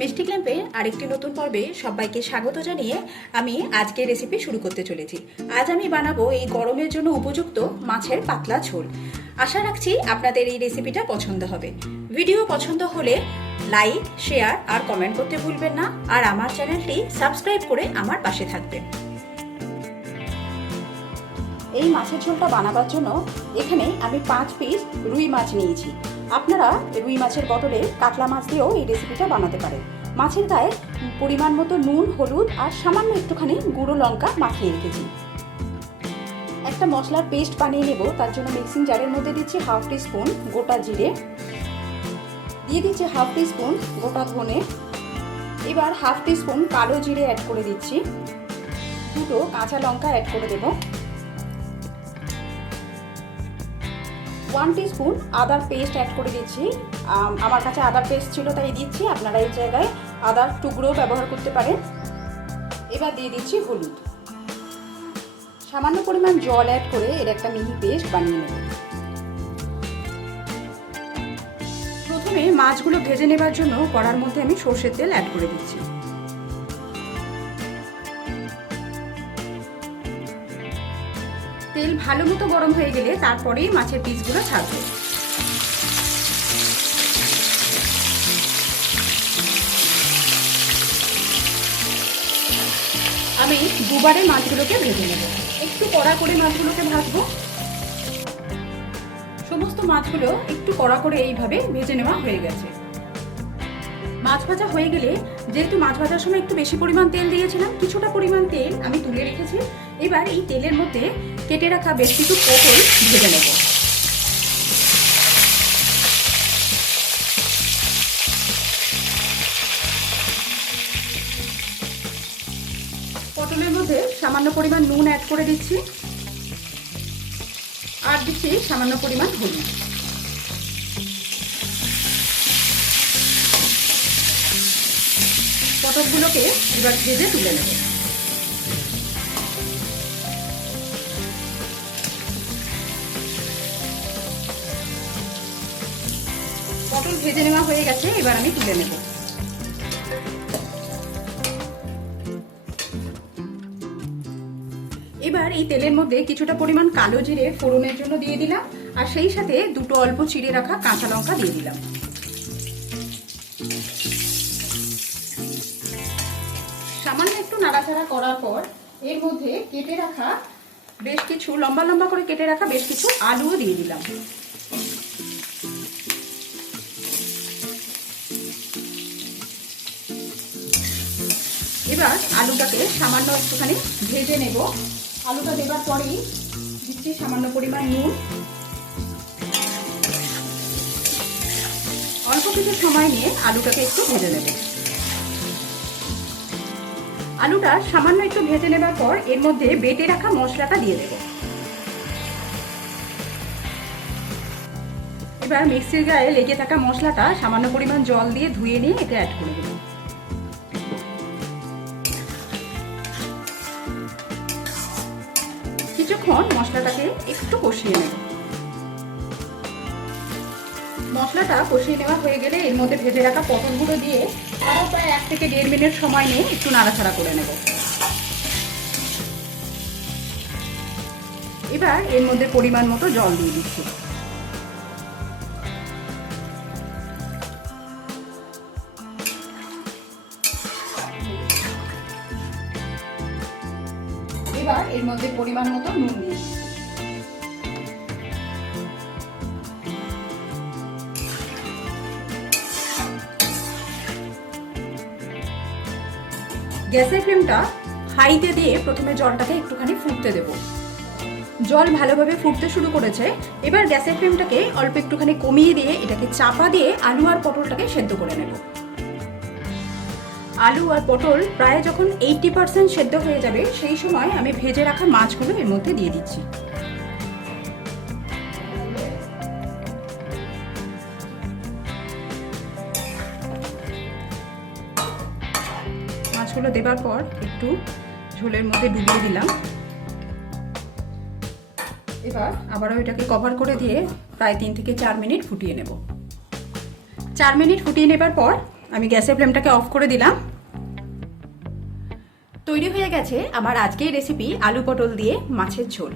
মিষ্টি ক্ল্যাম্পের আরেকটি নতুন পর্বে সবাইকে স্বাগত জানিয়ে আমি আজকে রেসিপি শুরু করতে চলেছি। আজ আমি বানাবো এই গরমের জন্য উপযুক্ত মাছের পাতলা ঝোল। আশা রাখছি আপনাদের এই রেসিপিটা পছন্দ হবে। ভিডিও পছন্দ হলে লাইক, শেয়ার আর কমেন্ট করতে ভুলবেন না, আর আমার চ্যানেলটি সাবস্ক্রাইব করে আমার পাশে থাকবেন। এই মাছের ঝোলটা বানাবার জন্য এখানে আমি 5 পিস রুই মাছ নিয়েছি। আপনারা রুই মাছের বদলে কাতলা মাছ দিয়েও এই রেসিপিটা বানাতে পারেন। মাছের গায়ে পরিমাণ মতো নুন, হলুদ আর সামান্য একটুখানি গুঁড়ো লঙ্কা মাখিয়ে রেখেছি। একটা মশলার পেস্ট বানিয়ে নেব। তার জন্য মিক্সিং জারের মধ্যে দিচ্ছি হাফ টিস্পুন গোটা জিরে, দিয়ে দিচ্ছি হাফ টিস্পুন গোটা ধনে, এবার হাফ টিস্পুন কালো জিরে অ্যাড করে দিচ্ছি, দুটো কাঁচা লঙ্কা অ্যাড করে দেবো, 1 টিস্পুন আদার পেস্ট অ্যাড করে দিচ্ছি। আমার কাছে আদার পেস্ট ছিল তাই দিচ্ছি, আপনারা এই জায়গায় আদার টুকরো ব্যবহার করতে পারেন। এবার দিয়ে দিচ্ছি হলুদ, সামান্য পরিমাণ জল অ্যাড করে এর একটা মিহি পেস্ট বানিয়ে নেব। প্রথমে মাছগুলো ভেজে নেবার জন্য কড়ার মধ্যে আমি সরষের তেল অ্যাড করে দিচ্ছি। তেল ভালো মতো গরম হয়ে গেলে তারপরেই মাছের পিসগুলো ছাড়বো। আমি দুবারে মাছগুলোকে ভেজে নেব। একটু কড়া করে মাছগুলোকে ভাজবো। সমস্ত মাছগুলো একটু কড়া করে এইভাবে ভেজে নেওয়া হয়ে গেছে। মাছ ভাজা হয়ে গেলে, যেহেতু মাছ ভাজার সময় একটু বেশি পরিমাণ তেল দিয়েছিলাম, কিছুটা পরিমাণ তেল আমি তুলে রেখেছি। এবার এই তেলের মধ্যে কেটে রাখা বেশ কিছু পটল ভেজে নেব। পটলের মধ্যে সামান্য পরিমাণ নুন অ্যাড করে দিচ্ছি, আর দিচ্ছি সামান্য পরিমাণ হলুদ। পটলগুলোকে এবার ভেজে তুলে নেব। পটল ভেজে নেওয়া হয়ে গেছে, এবার আমি তুলে নেব। এবার এই তেলের মধ্যে কিছুটা পরিমাণ কালো জিরে ফোড়নের জন্য দিয়ে দিলাম, আর সেই সাথে দুটো অল্প চিড়ে রাখা কাঁচা লঙ্কা দিয়ে দিলাম। সামান্য একটু নাড়াচাড়া করার পর এর মধ্যে কেটে রাখা বেশ কিছু লম্বা লম্বা করে কেটে রাখা বেশ কিছু আলুও দিয়ে দিলাম। এবার আলুটাকে সামান্য একটুখানি ভেজে নেব। আলুটা দেবার পরেই দিচ্ছি সামান্য পরিমাণ নুন। অল্প কিছু সময় নিয়ে আলুটাকে একটু ভেজে নেব। আলুটা সামান্য একটু ভেজে নেবার পর এর মধ্যে বেটে রাখা মশলাটা দিয়ে দেব। এবার মিক্সির গায়ে লেগে থাকা মশলাটা সামান্য পরিমাণ জল দিয়ে ধুয়ে নিয়ে এতে অ্যাড করে দেব। কিছুক্ষণ মশলাটাকে একটু কষিয়ে নেব। মশলাটা কষিয়ে নেওয়া হয়ে গেলে এর মধ্যে ভেজে রাখা পটলগুলো দিয়ে আরও প্রায় 1 থেকে 1.5 মিনিট সময় নিয়ে একটু নাড়াচাড়া করে নেব। এবার এর মধ্যে পরিমাণ মতো জল দিয়ে দিচ্ছি। এবার এর মধ্যে পরিমাণ মতো নুন দিয়ে দিচ্ছি। গ্যাসের ফ্লেমটা হাইতে দিয়ে প্রথমে জলটাকে একটুখানি ফুটতে দেব। জল ভালোভাবে ফুটতে শুরু করেছে। এবার গ্যাসের ফ্লেমটাকে অল্প একটুখানি কমিয়ে দিয়ে এটাকে চাপা দিয়ে আলু আর পটলটাকে সেদ্ধ করে নেব। আলু আর পটল প্রায় যখন 80% সেদ্ধ হয়ে যাবে, সেই সময় আমি ভেজে রাখা মাছগুলো এর মধ্যে দিয়ে দিচ্ছি। মাছগুলো দেবার পর একটু ঝোলের মধ্যে ডুবিয়ে দিলাম। এবার আবারও এটাকে কভার করে দিয়ে প্রায় 3 থেকে 4 মিনিট ফুটিয়ে নেব। 4 মিনিট ফুটিয়ে নেবার পর আমি গ্যাসের ফ্লেমটাকে অফ করে দিলাম। তৈরি হয়ে গেছে আমার আজকের রেসিপি আলু পটল দিয়ে মাছের ঝোল।